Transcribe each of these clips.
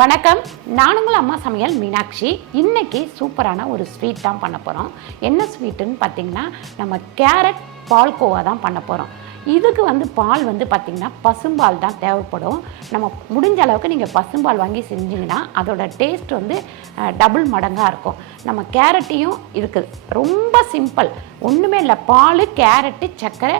வணக்கம், நான் உங்கள் அம்மா சமையல் மீனாட்சி. இன்னைக்கு சூப்பரான ஒரு ஸ்வீட் தான் பண்ண போகிறோம். என்ன ஸ்வீட்டுன்னு பார்த்தீங்கன்னா, நம்ம கேரட் பால்கோவா தான் பண்ண போகிறோம். இதுக்கு பால் பார்த்திங்கன்னா பசும்பால் தான் தேவைப்படும். நம்ம முடிஞ்ச அளவுக்கு நீங்கள் பசும்பால் வாங்கி செஞ்சிங்கன்னா அதோட டேஸ்ட் டபுள் மடங்காக இருக்கும். நம்ம கேரட்டையும் இருக்குது, ரொம்ப சிம்பிள், ஒன்றுமே இல்லை. பால், கேரட்டு, சர்க்கரை,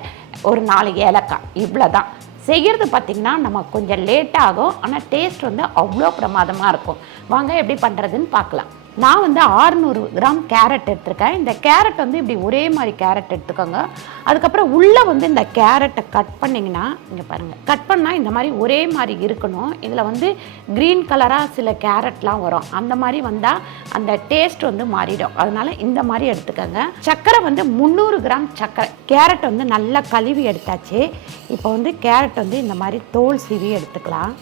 ஒரு 4 ஏலக்காய், இவ்வளோ தான். செய்கிறது பார்த்திங்கன்னா நம்ம கொஞ்சம் லேட்டாக ஆகும், ஆனால் டேஸ்ட் அவ்வளோ பிரமாதமாக இருக்கும். வாங்க எப்படி பண்ணுறதுன்னு பார்க்கலாம். நான் 600 கிராம் கேரட் எடுத்துருக்கேன். இந்த கேரட் இப்படி ஒரே மாதிரி கேரட் எடுத்துக்கோங்க. அதுக்கப்புறம் உள்ளே இந்த கேரட்டை கட் பண்ணிங்கன்னா, இங்கே பாருங்கள், கட் பண்ணால் இந்த மாதிரி ஒரே மாதிரி இருக்கணும். இதில் க்ரீன் கலராக சில கேரட்லாம் வரும், அந்த மாதிரி வந்தால் அந்த டேஸ்ட் மாறிடும். அதனால் இந்த மாதிரி எடுத்துக்கோங்க. சர்க்கரை 300 கிராம் சர்க்கரை. கேரட் நல்லா கழுவி எடுத்தாச்சு. இப்போ கேரட் இந்த மாதிரி தோல் சீவி எடுத்துக்கலாம்.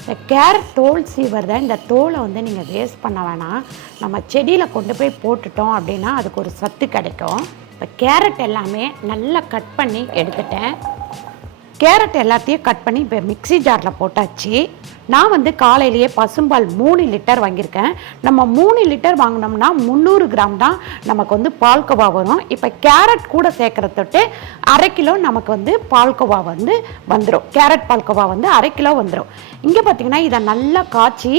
இந்த கேரட் தோல் சீவறத, இந்த தோலை நீங்கள் வேஸ்ட் பண்ண வேணாம். நம்ம செடியில் கொண்டு போய் போட்டுட்டோம் அப்படின்னா அதுக்கு ஒரு சத்து கிடைக்கும். இப்போ கேரட் எல்லாமே நல்லா கட் பண்ணி எடுத்துட்டேன். கேரட் எல்லாத்தையும் கட் பண்ணி இப்போ மிக்ஸி ஜாரில் போட்டாச்சு. நான் காலையிலேயே பசும்பால் 3 லிட்டர் வாங்கியிருக்கேன். நம்ம 3 லிட்டர் வாங்கினோம்னா 300 கிராம் தான் நமக்கு பால்கோவா வரும். இப்போ கேரட் கூட சேர்க்குற தொட்டு 1/2 கிலோ நமக்கு பால்கோவா வந்துடும். கேரட் பால்கோவா 1/2 கிலோ வந்துடும். இங்கே பார்த்தீங்கன்னா இதை நல்லா காய்ச்சி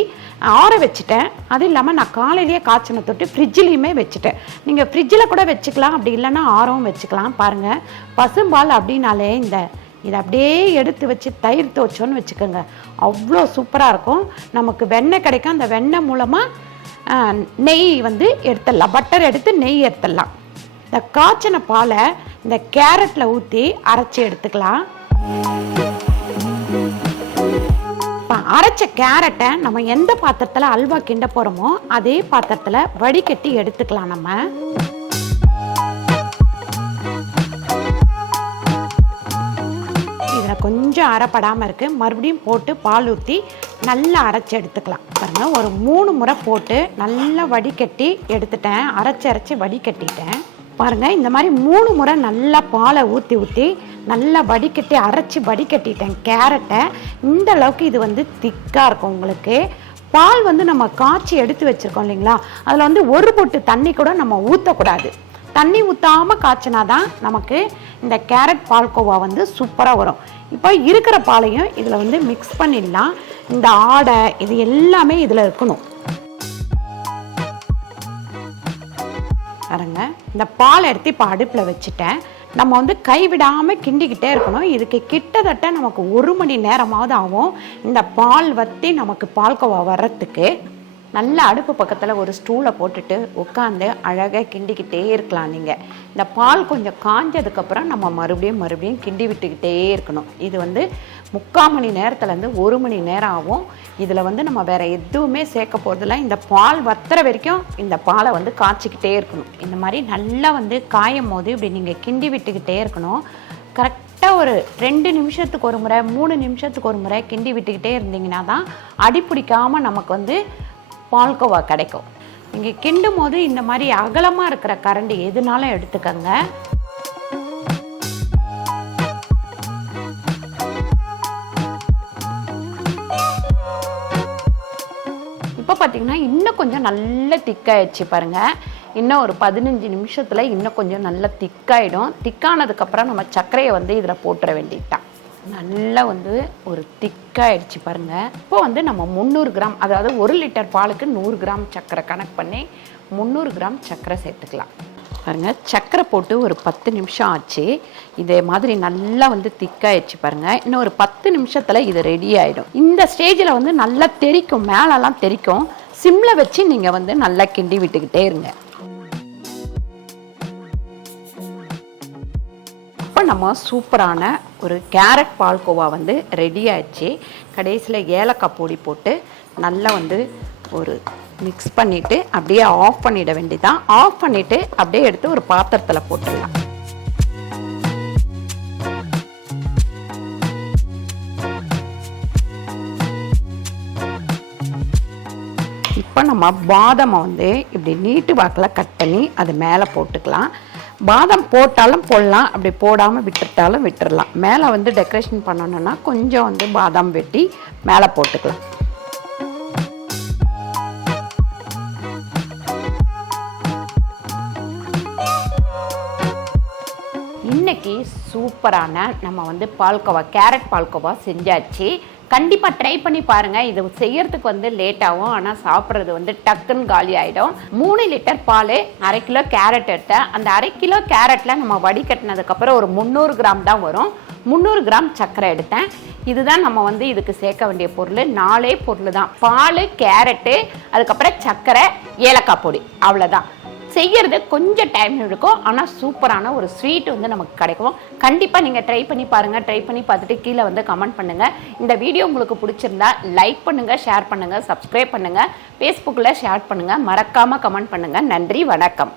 ஆற வச்சுட்டேன். அது இல்லாமல் நான் காலையிலேயே காய்ச்சின தொட்டு ஃப்ரிட்ஜ்லேயுமே வச்சுட்டேன். நீங்கள் ஃப்ரிட்ஜில் கூட வச்சுக்கலாம், அப்படி இல்லைன்னா ஆறவும் வச்சுக்கலாம். பாருங்கள், பசும்பால் அப்படின்னாலே இதை அப்படியே எடுத்து வச்சு தயிர் துவைச்சோன்னு வச்சுக்கோங்க, அவ்வளோ சூப்பராக இருக்கும். நமக்கு வெண்ணெய் கிடைக்கும். அந்த வெண்ணெய் மூலமாக நெய் எடுத்துடலாம், பட்டர் எடுத்து நெய் எடுத்துடலாம். இந்த காய்ச்சின பாலை இந்த கேரட்டில் ஊற்றி அரைச்சி எடுத்துக்கலாம். இப்போ அரைச்ச கேரட்டை நம்ம எந்த பாத்திரத்தில் அல்வா கிண்ட போகிறோமோ அதே பாத்திரத்தில் வடிகட்டி எடுத்துக்கலாம். நம்ம கொஞ்சம் அரைப்படாமல் இருக்குது, மறுபடியும் போட்டு பால் ஊற்றி நல்லா அரைச்சி எடுத்துக்கலாம். பாருங்கள், ஒரு 3 முறை போட்டு நல்லா வடிகட்டி எடுத்துட்டேன். அரைச்சி வடிகட்டிட்டேன். பாருங்கள், இந்த மாதிரி 3 முறை நல்லா பாலை ஊற்றி நல்லா வடிகட்டி அரைச்சி வடிகட்டிட்டேன் கேரட்டை. இந்த அளவுக்கு இது திக்காக இருக்கும். உங்களுக்கு பால் நம்ம காய்ச்சி எடுத்து வச்சுருக்கோம் இல்லைங்களா, அதில் ஒரு பொட்டு தண்ணி கூட நம்ம ஊற்றக்கூடாது. தண்ணி ஊற்றாமல் காய்ச்சினா தான் நமக்கு இந்த கேரட் பால்கோவா சூப்பராக வரும். இப்போ இருக்கிற பாலையும் இதில் மிக்ஸ் பண்ணிடலாம். இந்த ஆடை இது எல்லாமே இதில் இருக்கணும். பாருங்க, இந்த பால் எடுத்து இப்போ அடுப்பில் வச்சுட்டேன். நம்ம கைவிடாமல் கிண்டிக்கிட்டே இருக்கணும். இதுக்கு கிட்டத்தட்ட நமக்கு 1 மணி நேரமாவது ஆகும் இந்த பால் வற்றி நமக்கு பால்கோவா வர்றதுக்கு. நல்ல அடுப்பு பக்கத்தில் ஒரு ஸ்டூலை போட்டுட்டு உட்காந்து அழகாக கிண்டிக்கிட்டே இருக்கலாம். நீங்கள் இந்த பால் கொஞ்சம் காஞ்சதுக்கப்புறம் நம்ம மறுபடியும் கிண்டி விட்டுக்கிட்டே இருக்கணும். இது 3/4 மணி நேரத்துலேருந்து 1 மணி நேரம் ஆகும். இதில் நம்ம வேறு எதுவுமே சேர்க்க போகிறதில்ல. இந்த பால் வத்துற வரைக்கும் இந்த பாலை காய்ச்சிக்கிட்டே இருக்கணும். இந்த மாதிரி நல்லா காயும் போது இப்படி நீங்கள் கிண்டி விட்டுக்கிட்டே இருக்கணும். கரெக்டாக ஒரு 2 நிமிஷத்துக்கு ஒரு முறை, 3 நிமிஷத்துக்கு ஒரு முறை கிண்டி விட்டுக்கிட்டே இருந்தீங்கன்னா தான் அடி பிடிக்காமல் நமக்கு பால்கோவா கிடைக்கும். நீங்கள் கிண்டும் போது இந்த மாதிரி அகலமாக இருக்கிற கரண்டி எதுனாலும் எடுத்துக்கோங்க. இப்போ பார்த்தீங்கன்னா இன்னும் கொஞ்சம் நல்ல திக்காயிடுச்சு பாருங்கள். இன்னும் ஒரு 15 நிமிஷத்தில் இன்னும் கொஞ்சம் நல்லா திக்காயிடும். திக்கானதுக்கப்புறம் நம்ம சர்க்கரையை இதில் போட்டுற வேண்டியதுதான். நல்லா ஒரு திக்காயிடுச்சு பாருங்கள். இப்போ நம்ம 300 கிராம், அதாவது 1 லிட்டர் பாலுக்கு 100 கிராம் சர்க்கரை கணக்கு பண்ணி 300 கிராம் சர்க்கரை சேர்த்துக்கலாம். பாருங்கள், சர்க்கரை போட்டு ஒரு 10 நிமிஷம் ஆச்சு. இதே மாதிரி நல்லா திக்காயிடுச்சு பாருங்கள். இன்னும் ஒரு 10 நிமிஷத்தில் இது ரெடி ஆகிடும். இந்த ஸ்டேஜில் நல்லா தெறிக்கும், மேலெல்லாம் தெறிக்கும். சிம்மில் வச்சு நீங்கள் நல்லா கிண்டி விட்டுக்கிட்டே இருங்க. இப்போ நம்ம சூப்பரான ஒரு கேரட் பால்கோவா ரெடி ஆயிடுச்சு. கடைசியில் ஏலக்காய் பொடி போட்டு நல்லா ஒரு மிக்ஸ் பண்ணிவிட்டு அப்படியே ஆஃப் பண்ணிட வேண்டியதான். ஆஃப் பண்ணிவிட்டு அப்படியே எடுத்து ஒரு பாத்திரத்தில் போட்டுடலாம். இப்போ நம்ம பாதாமை இப்படி நீட்டு வாக்கில் கட் பண்ணி அது மேலே போட்டுக்கலாம். பாதாம் போட்டாலும் போடலாம், அப்படி போடாமல் விட்டுட்டாலும் விட்டுடலாம். மேலே டெக்கரேஷன் பண்ணணுன்னா கொஞ்சம் பாதாம் வெட்டி மேலே போட்டுக்கலாம். இன்றைக்கி சூப்பரான நம்ம வந்து பால்கோவா, கேரட் பால்கோவா செஞ்சாச்சு. கண்டிப்பாக ட்ரை பண்ணி பாருங்கள். இது செய்யறதுக்கு வந்து லேட் ஆகும், ஆனால் சாப்பிட்றது வந்து டக்குன்னு காலி ஆகிடும். 3 லிட்டர் பால், 1/2 கிலோ கேரட் எடுத்தேன். அந்த 1/2 கிலோ கேரட்டில் நம்ம வடிகட்டினதுக்கப்புறம் ஒரு 300 கிராம் தான் வரும். 300 கிராம் சர்க்கரை எடுத்தேன். இதுதான் நம்ம வந்து இதுக்கு சேர்க்க வேண்டிய பொருள். 4 பொருள் தான்: பால், கேரட்டு, அதுக்கப்புறம் சர்க்கரை, ஏலக்காய் பொடி. அவ்வளோதான். செய்கிறது கொஞ்சம் டைம் எடுக்கும், ஆனால் சூப்பரான ஒரு ஸ்வீட் வந்து நமக்கு கிடைக்கும். கண்டிப்பாக நீங்கள் ட்ரை பண்ணி பாருங்கள். ட்ரை பண்ணி பார்த்துட்டு கீழே வந்து கமெண்ட் பண்ணுங்கள். இந்த வீடியோ உங்களுக்கு பிடிச்சிருந்தா லைக் பண்ணுங்கள், ஷேர் பண்ணுங்கள், சப்ஸ்கிரைப் பண்ணுங்கள், ஃபேஸ்புக்கில் ஷேர் பண்ணுங்கள், மறக்காமல் கமெண்ட் பண்ணுங்கள். நன்றி, வணக்கம்.